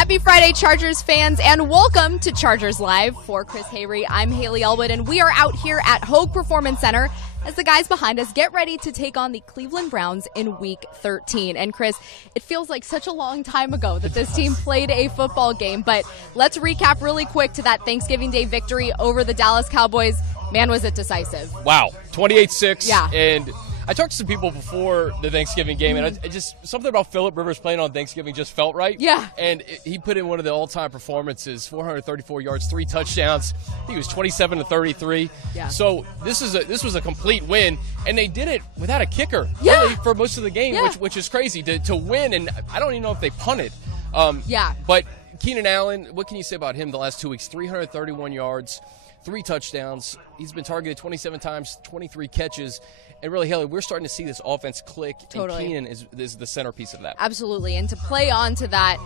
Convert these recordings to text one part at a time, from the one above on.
Happy Friday, Chargers fans, and welcome to Chargers Live. For Chris Hayre, I'm Haley Elwood, and we are out here at Hogue Performance Center as the guys behind us get ready to take on the Cleveland Browns in Week 13. And Chris, it feels like such a long time ago that this team played a football game, but let's recap really quick to that Thanksgiving Day victory over the Dallas Cowboys. Man, was it decisive. Wow, 28-6. Yeah. And I talked to some people before the Thanksgiving game, and I just something about Phillip Rivers playing on Thanksgiving just felt right. Yeah. And he put in one of the all-time performances, 434 yards, 3 touchdowns. I think he was 27-33. Yeah. So this was a complete win, and they did it without a kicker Yeah. for most of the game, Yeah. which is crazy to win. And I don't even know if they punted. Yeah. But Keenan Allen, what can you say about him the last 2 weeks? 331 yards, 3 touchdowns. He's been targeted 27 times, 23 catches. And really, Haley, we're starting to see this offense click, Totally. and Keenan is the centerpiece of that. Absolutely. And to play on to that,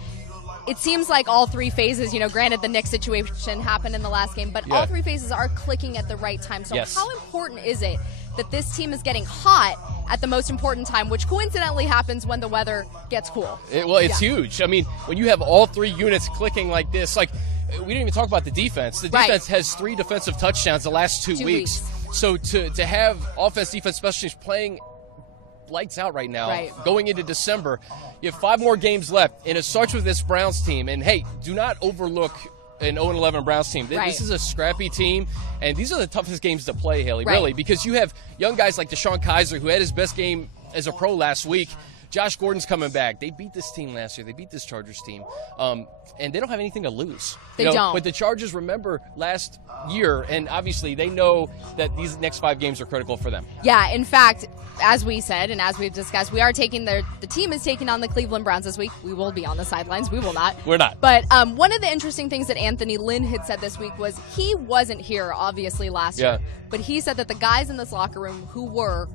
it seems like all three phases, granted the Nick situation happened in the last game, but all three phases are clicking at the right time. So Yes. how important is it that this team is getting hot at the most important time, which coincidentally happens when the weather gets cool? It's huge. I mean, when you have all 3 units clicking like this, we didn't even talk about the defense. The Right. defense has 3 defensive touchdowns the last 2 weeks. So to have offense, defense, special teams playing lights out right now, Right. going into December, you have 5 more games left, and it starts with this Browns team. And, hey, do not overlook an 0-11 Browns team. Right. This is a scrappy team, and these are the toughest games to play, Haley, Right. really, because you have young guys like DeShone Kizer, who had his best game as a pro last week. Josh Gordon's coming back. They beat this team last year. They beat this Chargers team. And they don't have anything to lose. They don't. But the Chargers remember last year, and obviously they know that these next 5 games are critical for them. Yeah, in fact, as we said and as we've discussed, we are taking the team is taking on the Cleveland Browns this week. We will be on the sidelines. We will not. We're not. But one of the interesting things that Anthony Lynn had said this week was he wasn't here, obviously, last year. But he said that the guys in this locker room who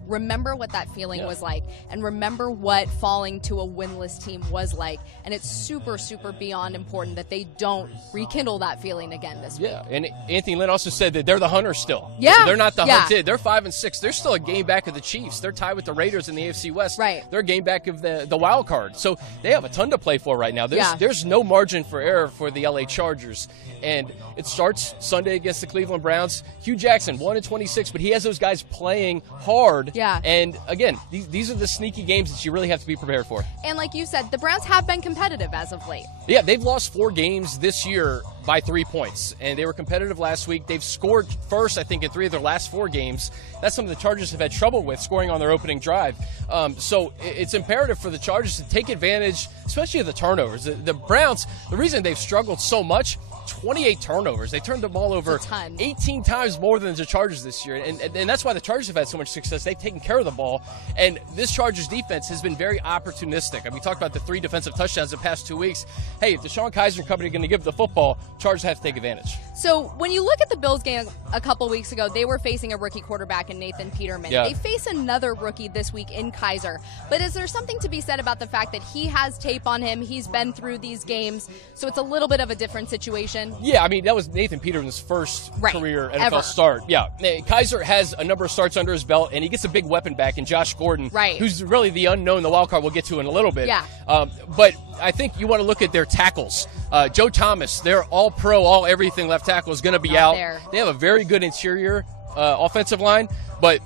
remember what that feeling was like and remember what falling to a winless team was like. And it's super, super beyond important that they don't rekindle that feeling again this week. Yeah, and Anthony Lynn also said that they're the hunters still. Yeah. They're not the Yeah. hunted. They're 5-6. They're still a game back of the Chiefs. They're tied with the Raiders in the AFC West. Right. They're a game back of the wild card. So they have a ton to play for right now. Yeah. There's no margin for error for the LA Chargers. And it starts Sunday against the Cleveland Browns. Hugh Jackson, 1-26, but he has those guys playing hard. Yeah. And again, these are the sneaky games that you really have to be prepared for. And like you said, the Browns have been competitive as of late. Yeah, they've lost 4 games this year by 3 points, and they were competitive last week. They've scored first, I think, in 3 of their last 4 games. That's something the Chargers have had trouble with, scoring on their opening drive. So it's imperative for the Chargers to take advantage, especially of the turnovers. The Browns, the reason they've struggled so much, 28 turnovers. They turned the ball over 18 times more than the Chargers this year. And that's why the Chargers have had so much success. They've taken care of the ball. And this Chargers defense has been very opportunistic. And we talked about the 3 defensive touchdowns the past 2 weeks. Hey, if DeShone Kizer and company are going to give the football, Chargers have to take advantage. So when you look at the Bills game a couple weeks ago, they were facing a rookie quarterback in Nathan Peterman. Yeah. They face another rookie this week in Kizer. But is there something to be said about the fact that he has tape on him? He's been through these games, so it's a little bit of a different situation. Yeah, I mean, that was Nathan Peterman's first career NFL Ever. start. Yeah, Kizer has a number of starts under his belt, and he gets a big weapon back in Josh Gordon, who's really the unknown, the wild card we'll get to in a little bit. Yeah. But I think you want to look at their tackles. Joe Thomas, their all-pro, all-everything left tackle is going to be out. They have a very good interior offensive line, but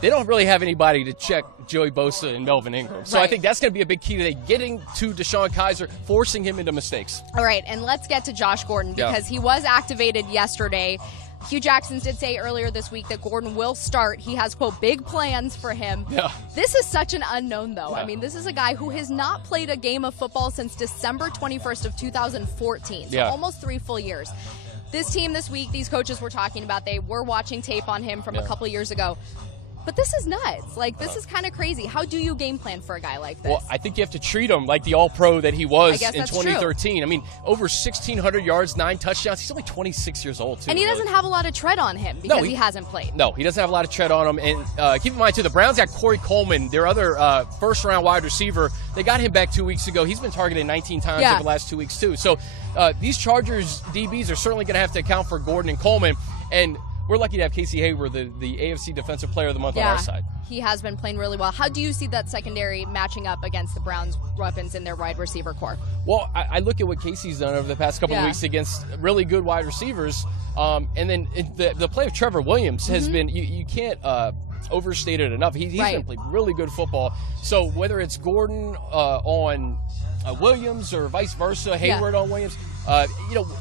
they don't really have anybody to check Joey Bosa and Melvin Ingram. So I think that's going to be a big key to getting to DeShone Kizer, forcing him into mistakes. All right, and let's get to Josh Gordon because he was activated yesterday. Hugh Jackson did say earlier this week that Gordon will start. He has, quote, big plans for him. Yeah. This is such an unknown, though. Yeah. I mean, this is a guy who has not played a game of football since December 21st of 2014, so almost 3 full years. This team this week, these coaches were talking about, they were watching tape on him from a couple years ago. But this is nuts. Like, this is kind of crazy. How do you game plan for a guy like this? Well, I think you have to treat him like the all-pro that he was in 2013. True. I mean, over 1,600 yards, 9 touchdowns. He's only 26 years old, too. And he doesn't have a lot of tread on him because he hasn't played. No, he doesn't have a lot of tread on him. And keep in mind, too, the Browns got Corey Coleman, their other first-round wide receiver. They got him back 2 weeks ago. He's been targeted 19 times over the last 2 weeks, too. So these Chargers DBs are certainly going to have to account for Gordon and Coleman. And we're lucky to have Casey Hayward, the AFC Defensive Player of the Month on our side. He has been playing really well. How do you see that secondary matching up against the Browns' weapons in their wide receiver core? Well, I look at what Casey's done over the past couple of weeks against really good wide receivers. And then the play of Trevor Williams has been, you can't overstate it enough. He's been playing really good football. So whether it's Gordon on Williams or vice versa, Hayward on Williams,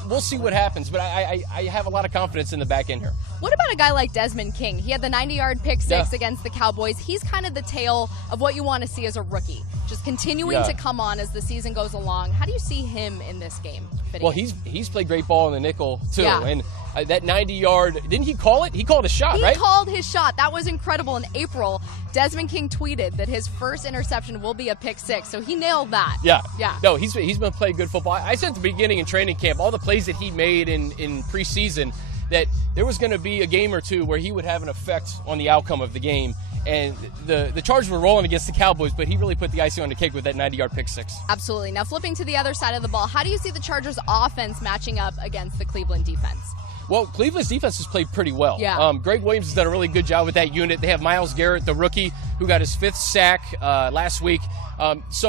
we'll see what happens. But I have a lot of confidence in the back end here. What about a guy like Desmond King? He had the 90-yard pick six against the Cowboys. He's kind of the tale of what you want to see as a rookie, just continuing to come on as the season goes along. How do you see him in this game? Well, he's played great ball in the nickel, too. And that 90-yard, didn't he call it? He called a shot, right? He called his shot. That was incredible. In April, Desmond King tweeted that his first interception will be a pick six, so he nailed that. Yeah. No, he's been playing good football. I said at the beginning in training camp, all the plays that he made in preseason, that there was going to be a game or two where he would have an effect on the outcome of the game. And the Chargers were rolling against the Cowboys, but he really put the icing on the cake with that 90-yard pick six. Absolutely. Now, flipping to the other side of the ball, how do you see the Chargers' offense matching up against the Cleveland defense? Well, Cleveland's defense has played pretty well. Greg Williams has done a really good job with that unit. They have Myles Garrett, the rookie, who got his 5th sack last week. It's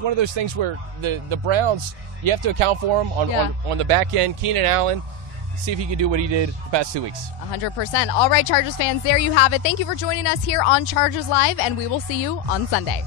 one of those things where the Browns, you have to account for them on the back end. Keenan Allen, see if he can do what he did the past 2 weeks. 100%. All right, Chargers fans, there you have it. Thank you for joining us here on Chargers Live, and we will see you on Sunday.